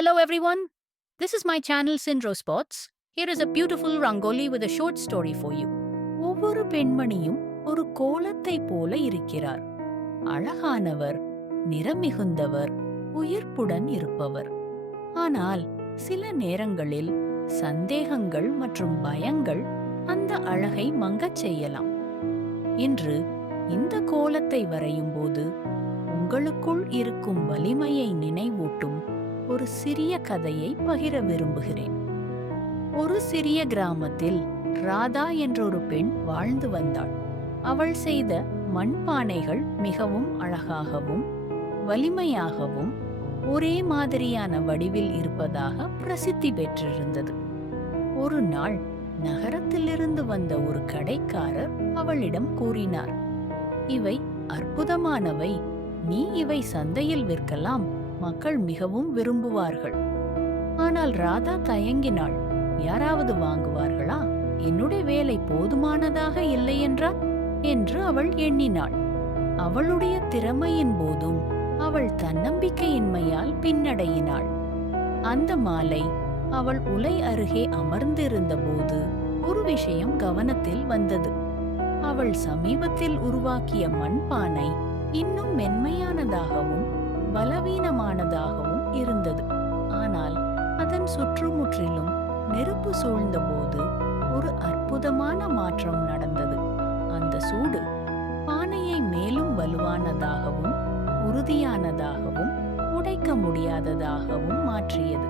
Hello everyone, this is my channel Sinro Spots. Here is a beautiful Rangoli with a short story for you. ஒவ்வொரு பெண்மணியும் ஒரு கோலத்தை போல இருக்கிறார். அழகானவர், நிறமிகுந்தவர், உயிர்ப்புடன் இருப்பவர். ஆனால் சில நேரங்களில் சந்தேகங்கள் மற்றும் பயங்கள் அந்த அழகை மங்கச் செய்யலாம். இன்று இந்த கோலத்தை வரையும்போது உங்களுக்குள் இருக்கும் வலிமையை நினைவூட்டும் ஒரு சிறிய கதையை பகிர விரும்புகிறேன். ஒரு சிறிய கிராமத்தில் ராதா என்றொரு பெண் வாழ்ந்து வந்தாள். அவள் செய்த மண்பானைகள் மிகவும் அழகாகவும் வலிமையாகவும் ஒரே மாதிரியான வடிவில் இருப்பதாக பிரசித்தி பெற்றிருந்தது. ஒரு நாள் நகரத்திலிருந்து வந்த ஒரு கடைக்காரர் அவளிடம் கூறினார், "இவை அற்புதமானவை, நீ இவை சந்தையில் விற்கலாம், மக்கள் மிகவும் விரும்புவார்கள்." ஆனால் ராதா தயங்கினாள். யாராவது வாங்குவார்களா? என்னுடைய வேலை போதுமானதாக இல்லை என்றால் என்று அவள் எண்ணினாள். அவளுடைய திறமையின் போதும் அவள் தன்னம்பிக்கையின்மையால் பின்னடையினாள். அந்த மாலை அவள் உலை அருகே அமர்ந்திருந்த போது ஒரு விஷயம் கவனத்தில் வந்தது. அவள் சமீபத்தில் உருவாக்கிய மண்பானை இன்னும் மென்மையானதாகவும் பலவீனமானதாகவும் இருந்தது. ஆனால் அதன் சுற்றுமுற்றிலும் நெருப்பு சூழ்ந்தபோது ஒரு அற்புதமான மாற்றம் நடந்தது. அந்த சூடு பானையை மேலும் வலுவானதாகவும் உறுதியானதாகவும் உடைக்க முடியாததாகவும் மாற்றியது.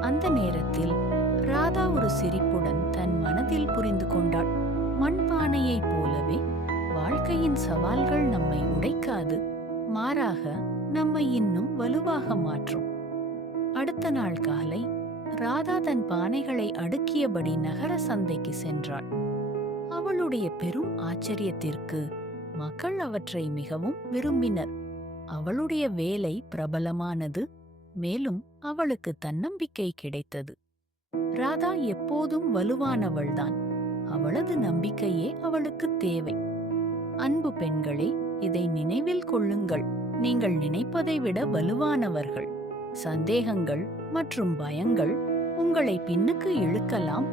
அந்த நேரத்தில் ராதா ஒரு சிரிப்புடன் தன் மனதில் புரிந்து கொண்டாள், மண்பானையைப் போலவே வாழ்க்கையின் சவால்கள் நம்மை உடைக்காது, மாறாக நம்மை இன்னும் வலுவாக மாற்றும். அடுத்த நாள் காலை ராதா தன் பானைகளை அடுக்கியபடி நகர சந்தைக்கு சென்றாள். அவளுடைய பெரும் ஆச்சரியத்திற்கு மக்கள் அவற்றை மிகவும் விரும்பினர். அவளுடைய வேலை பிரபலமானது, மேலும் அவளுக்கு தன்னம்பிக்கை கிடைத்தது. ராதா எப்போதும் வலுவானவள்தான், அவளது நம்பிக்கையே அவளுக்கு தேவை. அன்பு பெண்களே, இதை நினைவில் கொள்ளுங்கள். நீங்கள் நினைப்பதை விட வலுவானவர்கள். சந்தேகங்கள் மற்றும் பயங்கள் உங்களை பின்னுக்கு இழுக்கலாம்,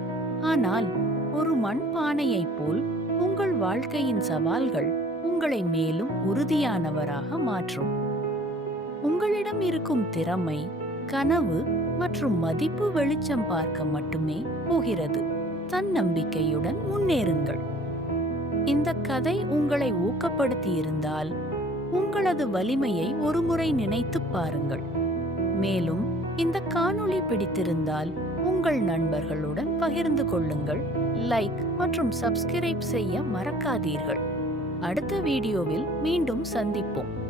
ஆனால் ஒரு மண்பானையைப் போல் உங்கள் வாழ்க்கையின் சவால்கள் உங்களை மேலும் உறுதியானவராக மாற்றும். உங்களிடம் இருக்கும் திறமை, கனவு மற்றும் மதிப்பு வெளிச்சம் பார்க்க மட்டுமே போகிறது. தன்னம்பிக்கையுடன் முன்னேறுங்கள். இந்த கதை உங்களை ஊக்கப்படுத்தியிருந்தால் உங்களது வலிமையை ஒருமுறை நினைத்துப் பாருங்கள். மேலும் இந்த காணொளி பிடித்திருந்தால் உங்கள் நண்பர்களுடன் பகிர்ந்து கொள்ளுங்கள். லைக் மற்றும் சப்ஸ்கிரைப் செய்ய மறக்காதீர்கள். அடுத்த வீடியோவில் மீண்டும் சந்திப்போம்.